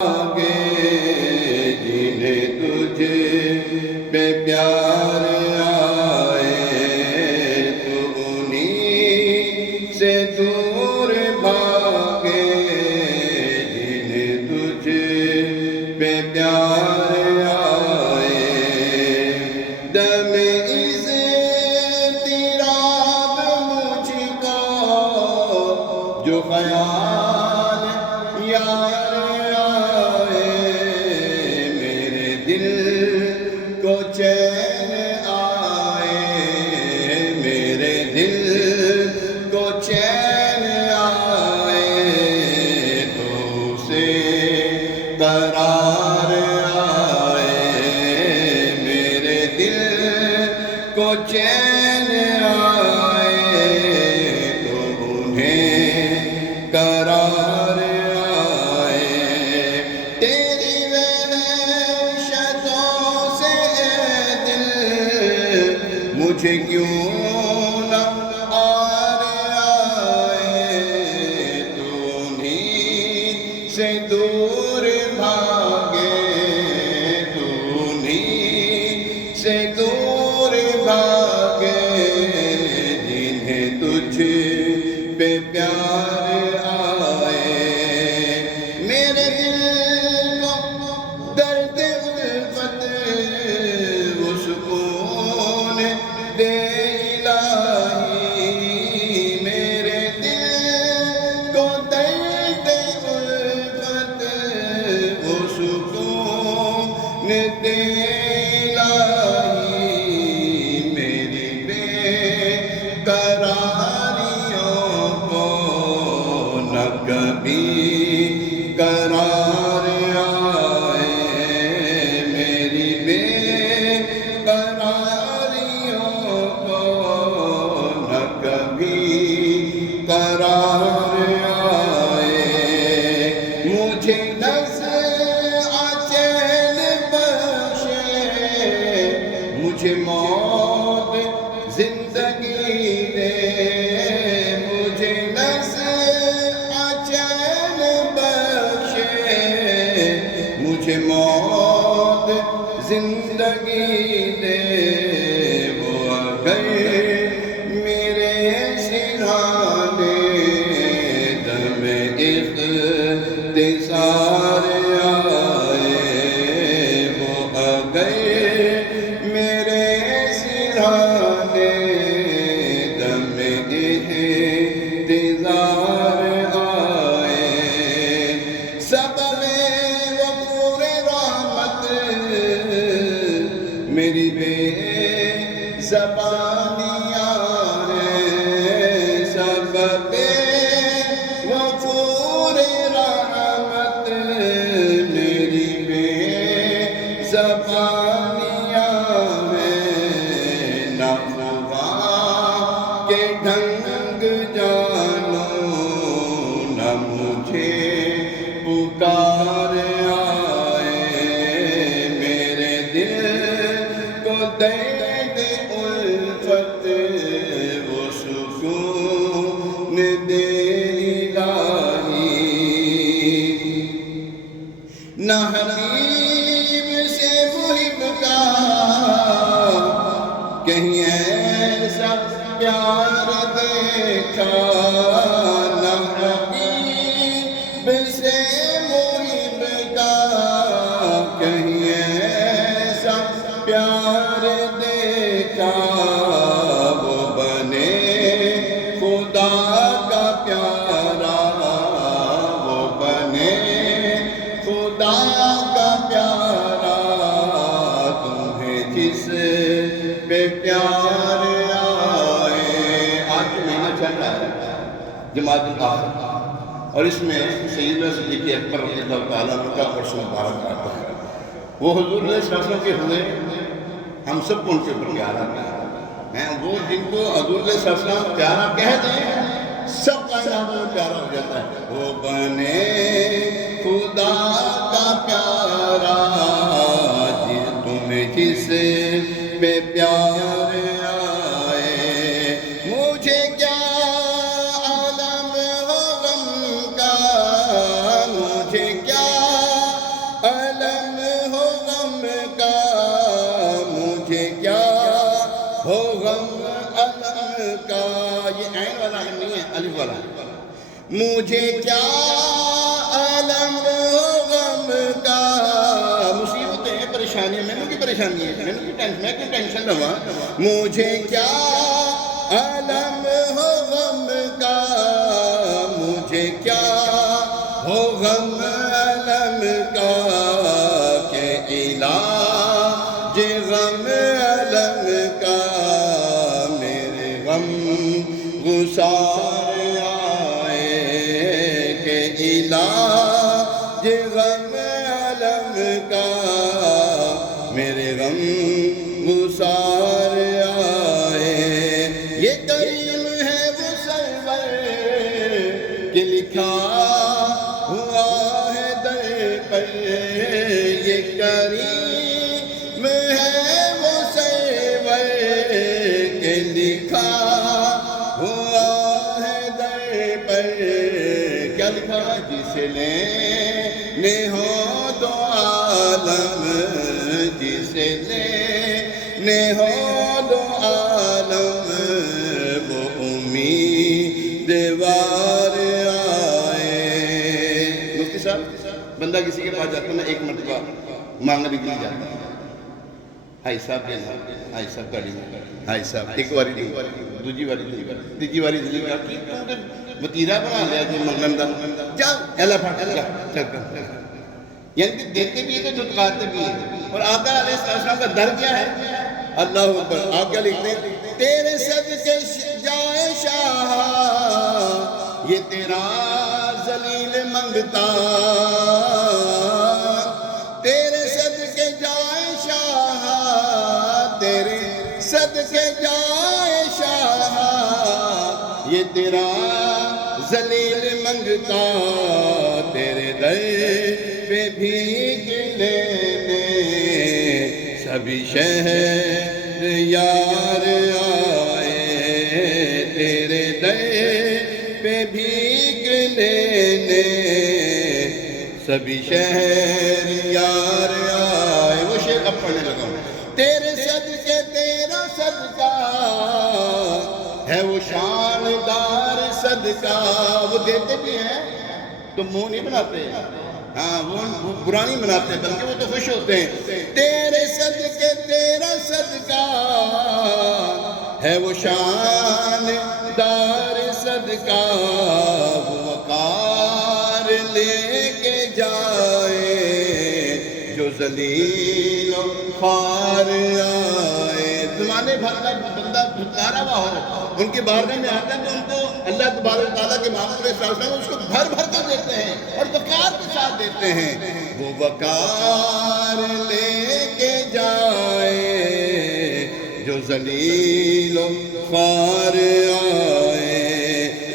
آگے جنہیں تجھ پہ پیار آئے تو انہیں سے دور بھاگے جنہیں تجھ پہ پیار آئے دم اضطراب مجھ کو جو خیال یار کو چین آئے میرے دل کو چین آئے تو سے قرار آئے میرے دل کو چین آئے تو انہیں قرار مجھے کیوں نہ آر آئے تو انہیں سے دور بھاگے تو انہیں سے دور بھاگے جنہیں تجھ پہ پیار آئے میرے دل کو درد الفت وہ سکون دے الہی میرے دل کو درد الفت وہ سکون دے الہی میری بے قراریوں کو نہ کبھی قرار آئے میری بے قرار آئے مجھے نظر چین بخشے مجھے موت زندگی دے مجھے نظر چین بخشے مجھے موت زندگی دے وہ اگر میرے سرحانے دم اختصار آئے وہ اگر میرے سرحانے دم اختصار آئے سبب وفور رحمت میری بے زبانیاں ہیں سبب وفور رحمت میری بے زبانیاں ہیں نہ خواہ کے ڈھنگ جانو نہ مجھے پکار آئے میرے دل کو درد الفت وہ سکون دے الہی نہ حبیب سے محب کا کہیں ایسا پیار دیکھا نہ حبیب سے محب کا کہیں ایسا پیار دیکھا وہ بنے خدا کا پیارا وہ بنے خدا کا پیارا تمہیں جس پہ پیار آئے آج مہینہ چل رہا ہے جماعت الآخر اور اس میں سیدنا صدیق اکبر رضی اللہ تعالیٰ عنہ کا عرش مبارک آتا ہے وہ حضور علیہ السلام کے ہوئے ہم سب کو ان کے اوپر پیارا ہے وہ جن کو حضور علیہ السلام پیارا کہہ دیں سب کائنات میں پیارا ہو جاتا ہے وہ بنے خدا کا پیارا تمہیں جس پہ پیار آئے مجھے کیا عالم ہو غم کا مجھے کیا ہیں الف والا. مجھے کیا عالم غم کا، مصیبتیں ہیں، پریشانیاں، میں نے کی پریشانی ہے، میں نے کی ٹینشن، میں کیوں ٹینشن لوا. مجھے کیا عالم ہو غم کا، مجھے کیا ہو غم علم کا، کہ علاج غم علم کا میرے غم گسار آئے، کہ علاج غم علم کا میرے غم گسار آئے. یہ کریم ہے وہ سرور کہ لکھا ہوا ہے در پر، یہ کریم ہے وہ سرور کہ لکھا ہوا ہے در پر. کیا لکھا ہے؟ جس لینے ہو دو عالم، جس لینے ہو دو عالم، وہ امیدوار آئے. مفتی صاحب، بندہ کسی کے پاس جاتا ہے نا، ایک مرتبہ مانگنے کے لیے جاتا ہے، ہائی صاحب دینا، ہائی صاحب گاڑی میں، ہائی صاحب ایک واری دی، دوجی واری دی، تیجی واری دی، کہ وتیرہ بنا لیا جو منگن دا، جا ایلا پھاٹ جا چل کر. یعنی کہ دیتے بھی ہیں تو دھتکارتے بھی ہیں. اور آقا علیہ السلام کا در کیا ہے؟ اللہ اکبر. آپ کیا لکھتے ہیں؟ تیرے صدقے جائے شاہ یہ تیرا ذلیل منگتا، تیرے صدقے جائے شاہ، تیرے صدقے جائے شاہ یہ تیرا ذلیل منگتا، تیرے در پہ بھیگ لینے سبھی شہر یار آئے، تیرے در پہ بھیگ لینے سبھی شہر یار آئے. وہ شعر اب پڑھنے لگا ہوں. تیرے صدقے تیرا صدقہ ہے وہ شاندار صدقہ. وہ دیتے بھی ہیں تو منہ نہیں بناتے، ہاں وہ برا نہیں بناتے، بلکہ وہ تو خوش ہوتے ہیں. تیرے صدقے تیرا صدقہ ہے وہ شاندار صدقہ، وہ وقار لے کے جائے جو ذلیل و خوار آئے. زمانے بھر کا بندہ دھتکارا ہوا ہو، ان کے بارگاہ میں آتا ہے تو ان کو اللہ تبارک تعالیٰ کے محمد صلی اللہ علیہ وسلم اس کو بھر بھر کر دیتے ہیں اور وقار کے ساتھ دیتے ہیں. وہ وقار لے کے جائے جو ذلیل و خوار آئے.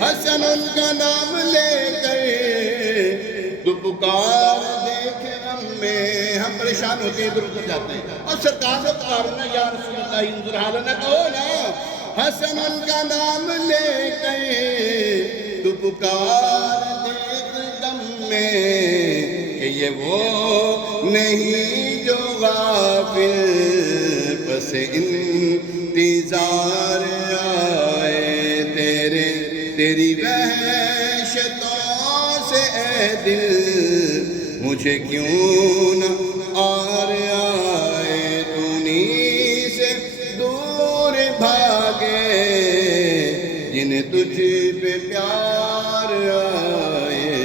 حسن ان کا نام لے کر تو پکار دیکھ غم میں. ہم پریشان ہوتے ہیں، ادھر ادھر جاتے ہیں اور سرکار سے پکارنا، یا رسول اللہ انظر حالنا، کہو نا. حسن ان کا نام لے کر تو پکار دیکھ غم میں، کہ یہ وہ نہیں جو غافل پس انتظار آئے. تیری وحشتوں سے اے دل مجھے کیوں نہ آر آئے. دنیا سے دور بھاگے جنہیں تجھ پہ پیار آئے.